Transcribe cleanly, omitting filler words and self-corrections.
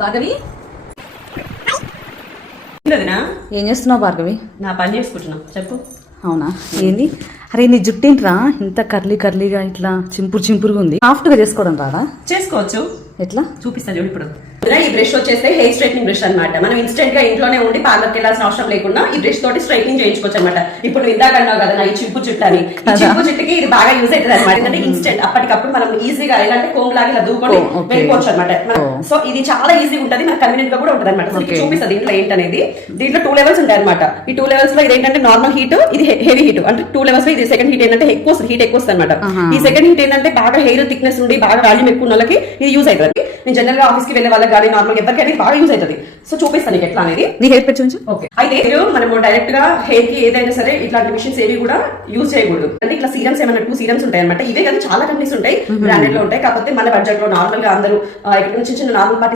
భార్గవి ఏం చేస్తున్నావు భార్గవి? నా పని చేసుకుంటున్నా. చెప్పు. అవునా? ఏంది? అరే నీ జుట్టు ఏంట్రా ఇంత కర్లీగా ఇట్లా చింపురుగా ఉంది? సాఫ్ట్ గా చేసుకోవడం రాదా? చేసుకోవచ్చు. ఎట్లా చూపిస్తా చూడు. ఇప్పుడు ఈ బ్రష్ వచ్చేస్తే హెయిర్ స్ట్రైట్నింగ్ బ్రష్ అనమాట. మనం ఇన్స్టెంట్ గా ఇంట్లోనే ఉండి పార్లర్కి వెళ్ళాల్సిన అవసరం లేకుండా ఈ బ్రష్ తోటి స్ట్రైట్నింగ్ చేయించుకోవచ్చు అనమాట. ఇప్పుడు ఇందాక అన్నావు కదా నా ఈ చింపు చుట్టు అని, ఈ చింపు చుట్టుకి ఇది బాగా యూజ్ అవుతుంది అనమాట. ఎందుకంటే ఇన్స్టెంట్ అప్పటికప్పుడు మనం ఈజీగా ఎలాంటి కోమ్ లాగా ఇలా దూకొని వెళ్ళిపోవచ్చు అనమాట. సో ఇది చాలా ఈజీగా ఉంటుంది, మనకు కన్వీనియంట్ గా కూడా ఉంటుంది అనమాట. సో ఇది చూపిస్తుంది దీంట్లో ఏంటనేది. దీంట్లో 2 లెవెల్స్ ఉంటాయి అనమాట. ఈ 2 లెవెల్స్ లో ఇది ఏంటంటే నార్మల్ హీట్, ఇది హెవీ హీట్. అంటే 2 లెవెల్స్ లో ఇది సెకండ్ హీట్ ఏంటంటే హీట్ ఎక్కువ వస్తుంది అనమాట. ఈ సెకండ్ హీట్ ఏంటంటే బాగా హెయిర్ థిక్నెస్ ఉండి బాగా వాల్యూమ్ ఎక్కువ ఉన్న వాళ్ళకి ఇది యూజ్ అవుతుంది. నేను జనరల్ గా ఆఫీస్ కి వెళ్ళే వాళ్ళకి కానీ నార్మల్ ఎవరికైనా బాగా యూజ్ అవుతుంది. సో చూపిస్తాను నీకు ఎట్లా అనేది. నీ హెయిర్ పెట్టి చూపించు. ఓకే. అయితే మనము డైరెక్ట్ గా హెయిర్ కి ఏదైనా సరే ఇట్లాంటి మిషన్స్ ఏవి కూడా యూజ్ చేయకూడదు. అంటే ఇట్లా సీరమ్స్ ఏమైనా 2 సీరమ్స్ ఉంటాయి అనమాట. ఇవే కానీ చాలా కంపెనీస్ ఉంటాయి, బ్రాండెడ్ లో ఉంటాయి. కాకపోతే మన బడ్జెట్ లో నార్మల్ గా అందరూ ఇక్కడ చిన్న నార్మల్ పార్టీ